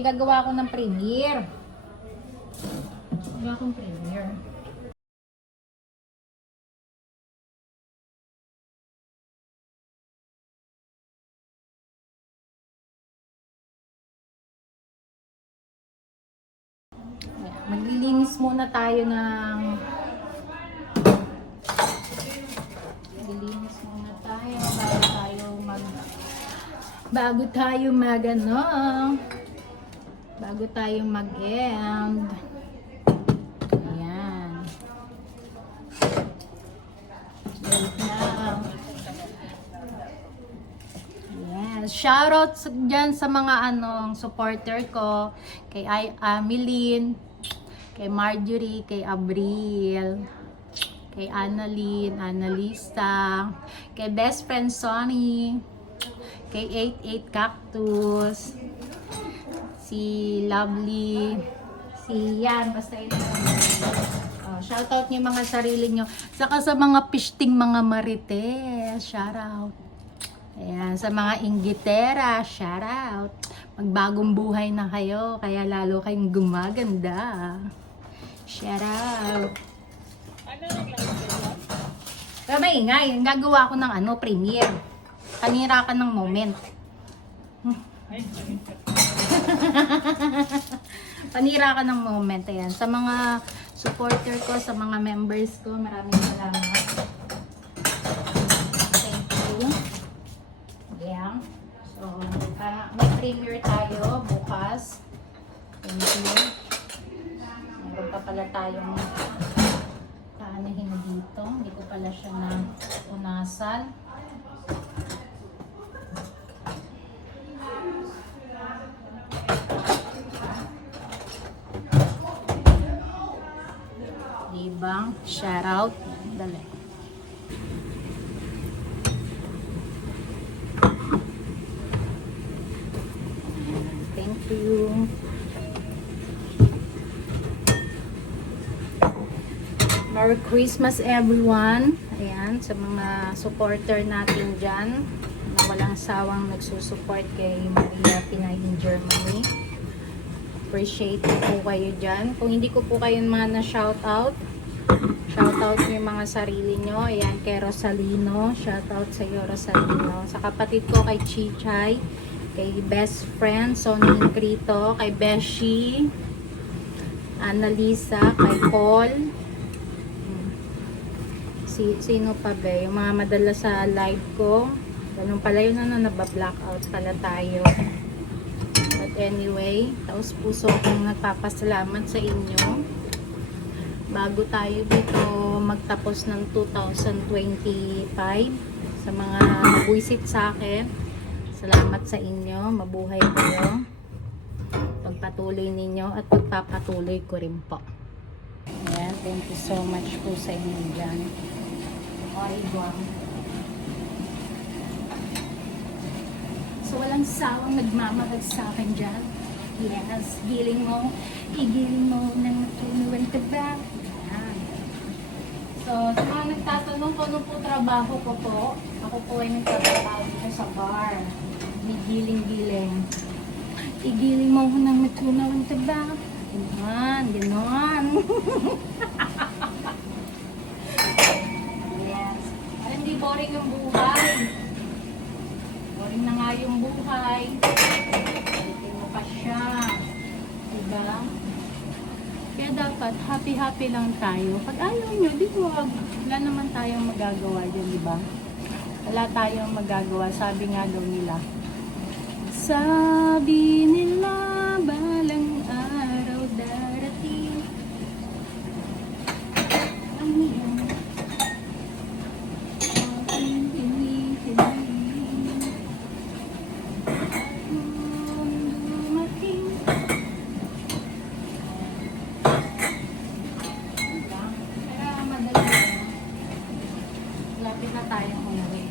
gagawa ako ng premiere. Gagawa akong premiere. Maglilinis muna tayo ng bago tayo mag-end. Ayan. Wait lang. Yes. Shoutout dyan sa mga supporter ko. Kay Ameline, kay Marjorie, kay Abril, kay Annalyn, Annalisa, kay best friend Sonny, kay 88 Cactus, si Lovely, si Yan, basta ito. Shoutout niyo mga sarili niyo. Saka sa mga pishting mga marites, shoutout. Ayan, sa mga inggitera, shoutout. Magbagong buhay na kayo, kaya lalo kayong gumaganda. Shoutout. Pero maingay, gagawa ko ng premiere. Kanira ka ng moment. Panira ka ng moment. Ayan. Sa mga supporter ko, sa mga members ko, maraming salamat. Thank you. Ayan. So, may premiere tayo bukas. Thank you. Meron pa pala tayong kaanahin dito. Hindi ko pala siya na unasan. Diba? Shout out. Dali. Thank you. Merry Christmas everyone. Ayan, sa mga supporter natin dyan na walang sawang nagsusupport kay Maria Pinay in Germany. Appreciate po kayo dyan. Kung hindi ko po kayo mga na-shoutout, shoutout nyo yung mga sarili nyo. Ayan, kay Rosalino. Shoutout sa iyo, Rosalino. Sa kapatid ko, kay Chichay. Kay best friend, Sonny Crito. Kay Beshi. Annalisa. Kay Paul. Sino pa ba? Yung mga madala sa live ko. Ganun pala yun, nabba-blackout pala tayo. But anyway, taos puso kong nagpapasalamat sa inyo. Bago tayo dito magtapos ng 2025, sa mga nagwisit sa akin, salamat sa inyo. Mabuhay kayo. Pagpatuloy ninyo at pagpapatuloy ko rin po. Ayan, thank you so much po sa inyo dyan. So, walang sawang nagmamahal sa akin dyan. Yes, giling mo ng natunuan ka ba? Ayan. So, sa mga nagtatanong kung ano po trabaho ko po, ako po ay nagtatrabaho dito sa bar. May giling-giling. Igiling mo ng natunuan ka ba? Ganon, ganon. Yes. Parang hindi boring yung buhay. Boring na nga yung buhay. Palitin mo pa siya. Diba? Kaya dapat happy-happy lang tayo. Pag ayaw nyo, di wag. Wala naman tayong magagawa dyan, diba? Wala tayong magagawa. Sabi nga daw nila. Sabi nila, balang araw darating. Ang iyong aking tinitingin. Kung dumating. Pero madali na. Lapit na tayong umuwi.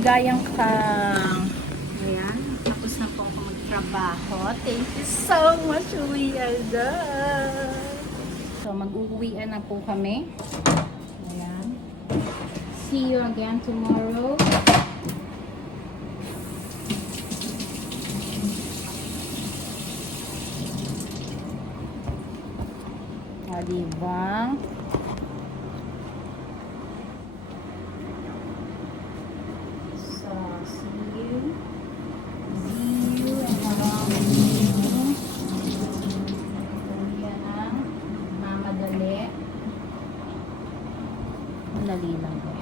maligayang ka. Ayan, tapos na po ako magtrabaho. Thank you so much, Liada. So, mag-uwian na po kami. Ayan. See you again tomorrow. Diba? So, see you and around you. Yan ang mamadali. Dali lang eh.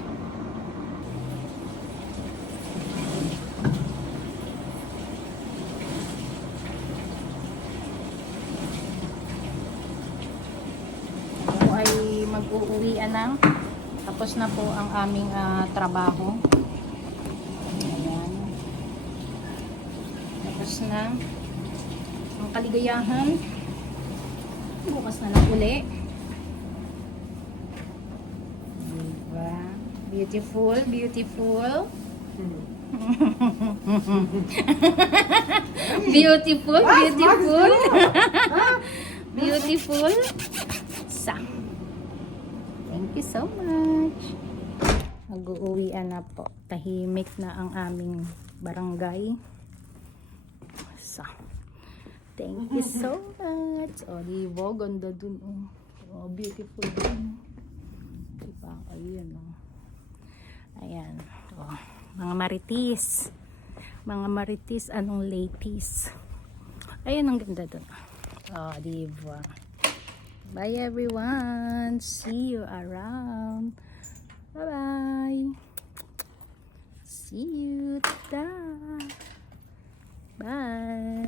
Mag-uuwian ng tapos na po ang aming trabaho. Ayan. Tapos na ang kaligayahan. Bukas na lang uli. Diba? Beautiful, beautiful. Beautiful, beautiful. Beautiful. Sa. Thank you so much. Mag-uuwian na po. Tahimik na ang aming barangay. So, thank you so much. O, diba? Ganda dun. Oh, beautiful dun. Diba? Ayan, oh. Ayan. Oh, mga maritis. Mga maritis, anong ladies. Ayan, ang ganda dun. Oh, diba? Bye everyone. See you around. Bye-bye. See you. Ta-da. Bye.